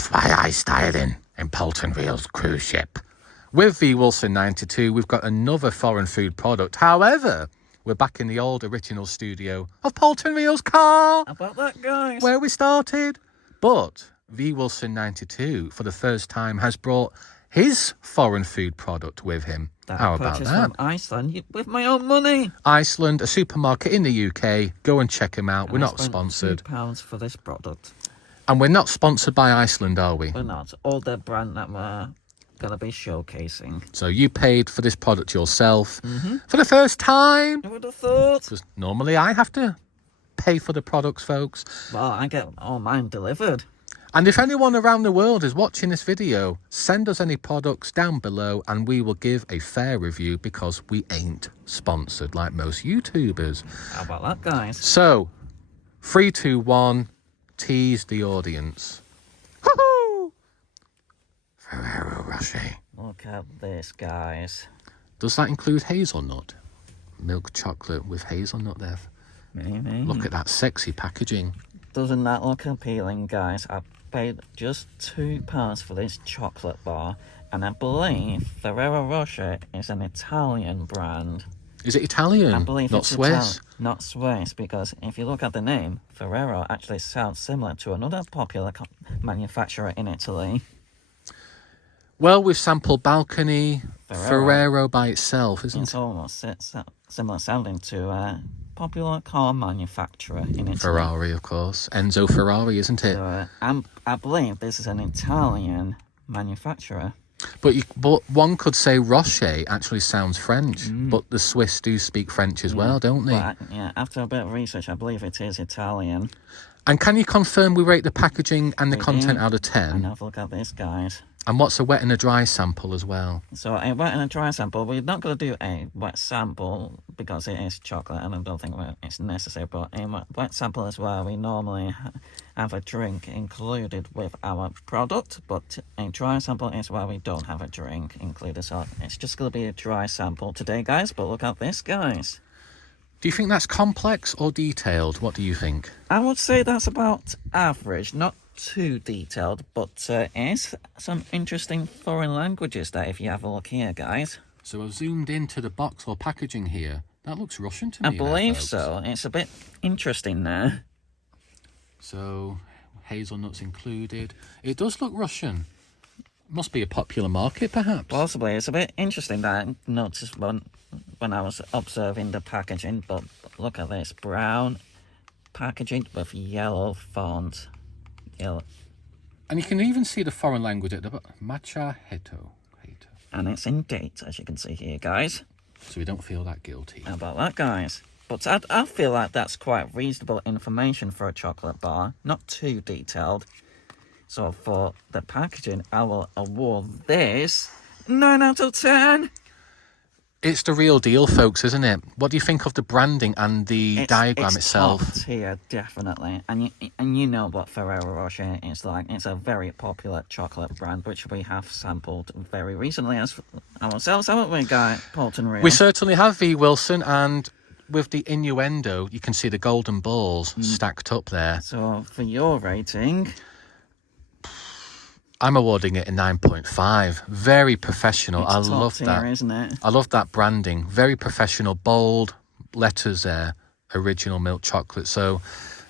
FYI styling in Polton Reels cruise ship. With V Wilson 92, we've got another foreign food product. However, we're back in the old original studio of Polton Reels Car. How about that, guys? Where we started. But V Wilson 92, for the first time, has brought his foreign food product with him. How about that? From Iceland with my own money. Iceland, a supermarket in the UK. Go and check them out. We're not sponsored. £2 for this product. And we're not sponsored by Iceland, are we? We're not. All the brand that we're going to be showcasing. So you paid for this product yourself for the first time. I would have thought. Because normally I have to pay for the products, folks. Well, I get all mine delivered. And if anyone around the world is watching this video, send us any products down below and we will give a fair review because we ain't sponsored like most YouTubers. How about that, guys? So, 3, 2, 1, tease the audience. Woohoo! Ferrero Rocher. Look at this, guys. Does that include hazelnut? Milk chocolate with hazelnut there. Maybe. Look at that sexy packaging. Doesn't that look appealing, guys? I paid just £2 for this chocolate bar, and I believe Ferrero Rocher is an Italian brand. Is it Italian? I believe not it's Swiss? Not Swiss, because if you look at the name, Ferrero actually sounds similar to another popular manufacturer in Italy. Well, we've sampled Balcony, Ferrero by itself, isn't It's it? almost similar sounding to a popular car manufacturer in Italy. Ferrari, of course. Enzo Ferrari, isn't it? So, I believe this is an Italian manufacturer. But one could say Rocher actually sounds French, but the Swiss do speak French as well, don't they? But, yeah, after a bit of research, I believe it is Italian. And can you confirm we rate the packaging and the content out of 10? And have a look at this, guys. And what's a wet and a dry sample as well? So a wet and a dry sample, we're not going to do a wet sample because it is chocolate and I don't think it's necessary, but a wet sample as well, we normally have a drink included with our product, but a dry sample is where we don't have a drink included, so it's just going to be a dry sample today, guys. But look at this, guys. Do you think that's complex or detailed? What do you think? I would say that's about average, not too detailed, but is some interesting foreign languages there if you have a look here, guys. So I've zoomed into the box or packaging here. That looks Russian to me. I believe so. It's a bit interesting there. So hazelnuts included. It does look Russian. Must be a popular market, perhaps. Possibly. It's a bit interesting that I noticed when I was observing the packaging, but look at this. Brown packaging with yellow font. And you can even see the foreign language at the matcha heto. And it's in date, as you can see here, guys. So we don't feel that guilty. How about that, guys? But I feel like that's quite reasonable information for a chocolate bar. Not too detailed. So for the packaging, I will award this 9 out of 10. It's the real deal, folks, isn't it? What do you think of the branding and the diagram itself? It's top tier, definitely. And you know what Ferrero Rocher is like. It's a very popular chocolate brand, which we have sampled very recently as ourselves, haven't we, Guy Polton Real? We certainly have, V. Wilson, and with the innuendo, you can see the golden balls stacked up there. So for your rating, I'm awarding it a 9.5. Very professional. It's I love tier, that. Isn't it? I love that branding. Very professional, bold letters there. Original milk chocolate. So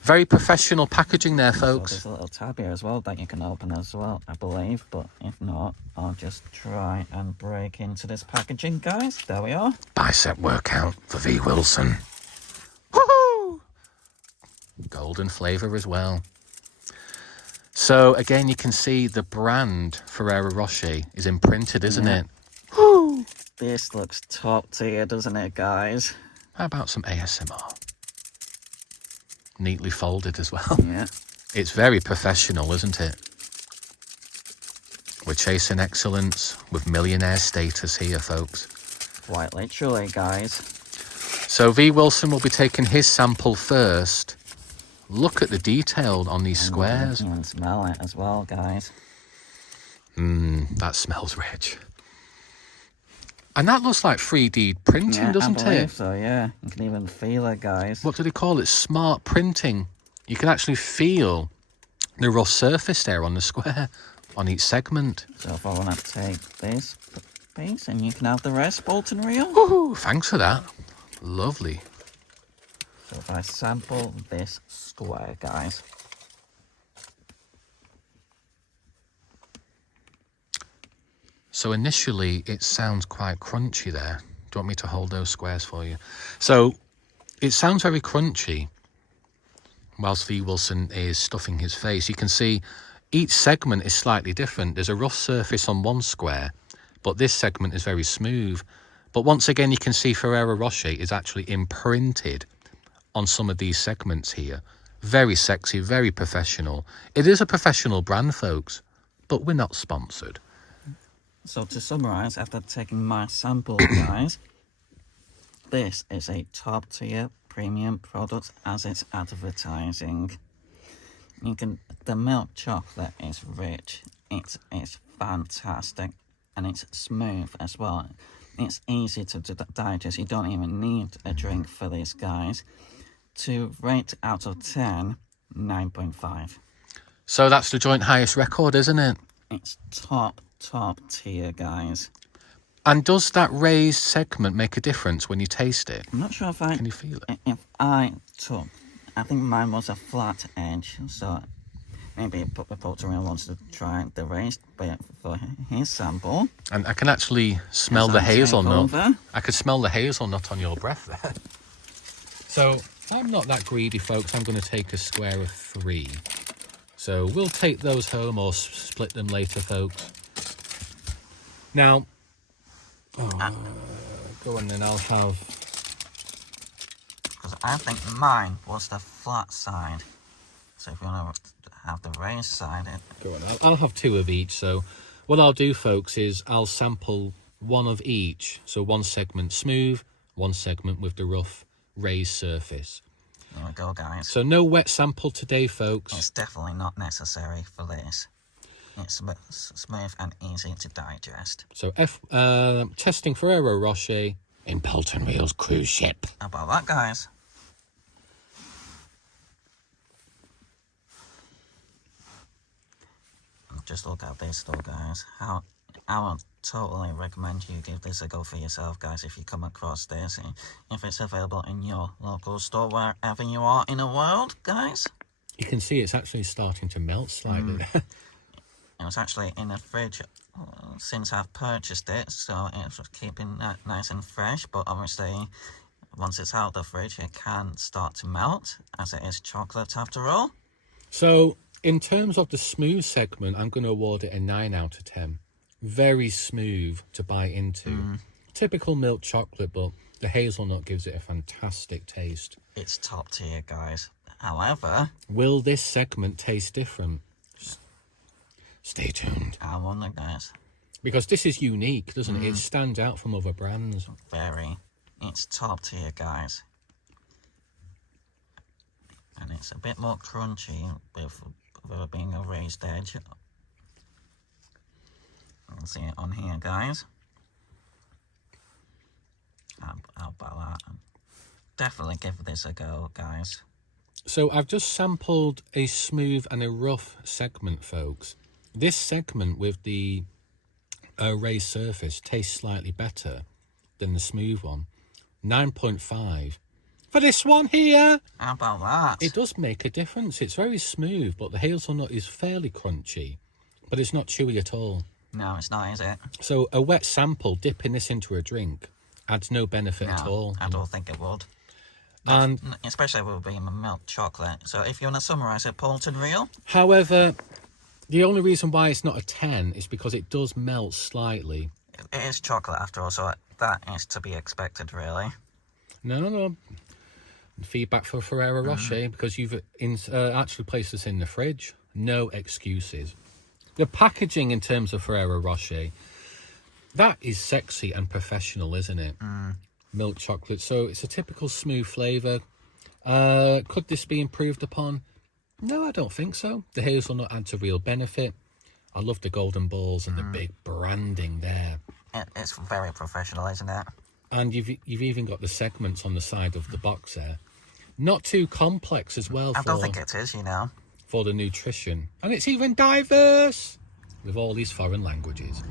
very professional packaging there, folks. So there's a little tab here as well that you can open as well, I believe. But if not, I'll just try and break into this packaging, guys. There we are. Bicep workout for V. Wilson. Woohoo! Golden flavour as well. So, again, you can see the brand Ferrero Rocher is imprinted, isn't it? Woo! This looks top tier, doesn't it, guys? How about some ASMR? Neatly folded as well. Yeah. It's very professional, isn't it? We're chasing excellence with millionaire status here, folks. Quite literally, guys. So, V. Wilson will be taking his sample first. Look at the detail on these squares. You can smell it as well, guys. That smells rich. And that looks like 3D printing, doesn't I believe it? so, yeah. You can even feel it, guys. What do they call it? Smart printing. You can actually feel the rough surface there on the square, on each segment. So if I want to take this piece and you can have the rest, Bolton reel. Woohoo! Thanks for that. Lovely. So if I sample this square, guys. So initially it sounds quite crunchy there. Do you want me to hold those squares for you? So it sounds very crunchy whilst V. Wilson is stuffing his face. You can see each segment is slightly different. There's a rough surface on one square, but this segment is very smooth. But once again, you can see Ferrero Rocher is actually imprinted on some of these segments here. Very sexy, very professional. It is a professional brand, folks, but we're not sponsored. So to summarize, after taking my sample, guys, this is a top tier premium product as it's advertising. The milk chocolate is rich, it's fantastic, and it's smooth as well. It's easy to digest. You don't even need a drink for this, guys. To rate out of 10, 9.5. So that's the joint highest record, isn't it? It's top tier, guys. And does that raised segment make a difference when you taste it? I'm not sure if Can you feel it? I think mine was a flat edge, so maybe Bolton wants to try the raised bit for his sample. And I can actually smell the hazelnut. I could smell the hazelnut on your breath there. So I'm not that greedy, folks. I'm going to take a square of 3. So we'll take those home or split them later, folks. Now, go on then, I'll have... Because I think mine was the flat side. So if you want to have the raised side... Go on, I'll have 2 of each. So what I'll do, folks, is I'll sample 1 of each. So 1 segment smooth, 1 segment with the rough raised surface. There we go, guys. So no wet sample today, folks. It's definitely not necessary for this. It's smooth and easy to digest. So testing Ferrero Rocher in Bolton Reel's cruise ship. How about that, guys? Just look at this though, guys. I would totally recommend you give this a go for yourself, guys, if you come across this. If it's available in your local store, wherever you are in the world, guys. You can see it's actually starting to melt slightly. It was actually in the fridge since I've purchased it, so it's keeping that nice and fresh. But obviously, once it's out of the fridge, it can start to melt, as it is chocolate after all. So, in terms of the smooth segment, I'm going to award it a 9 out of 10. Very smooth to bite into. Typical milk chocolate, but the hazelnut gives it a fantastic taste. It's top tier, guys. However... will this segment taste different? Stay tuned. I wonder, guys. Because this is unique, doesn't it? It stands out from other brands. Very. It's top tier, guys. And it's a bit more crunchy with being a raised edge. You can see it on here, guys. How about that? Definitely give this a go, guys. So I've just sampled a smooth and a rough segment, folks. This segment with the raised surface tastes slightly better than the smooth one. 9.5 for this one here. How about that? It does make a difference. It's very smooth, but the hazelnut is fairly crunchy, but it's not chewy at all. No, it's not, is it? So a wet sample, dipping this into a drink, adds no benefit at all. I don't think it would. And especially with being a milk chocolate. So if you want to summarise it, Bolton Reel. However, the only reason why it's not a 10 is because it does melt slightly. It is chocolate after all, so that is to be expected, really. No. Feedback for Ferrero Rocher, because you've actually placed this in the fridge. No excuses. The packaging in terms of Ferrero Rocher, that is sexy and professional, isn't it? Milk chocolate. So it's a typical smooth flavour. Could this be improved upon? No, I don't think so. The hazelnut adds a real benefit. I love the golden balls and the big branding there. It's very professional, isn't it? And you've even got the segments on the side of the box there. Not too complex as well. I don't think it is, you know. for the nutrition. And it's even diverse with all these foreign languages.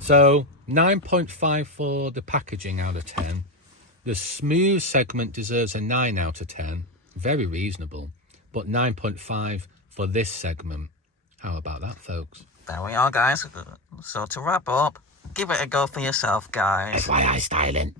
So 9.5 for the packaging out of 10. The smooth segment deserves a 9 out of 10. Very reasonable. But 9.5 for this segment. How about that, folks? There we are, guys. So to wrap up, give it a go for yourself, guys. FYI styling.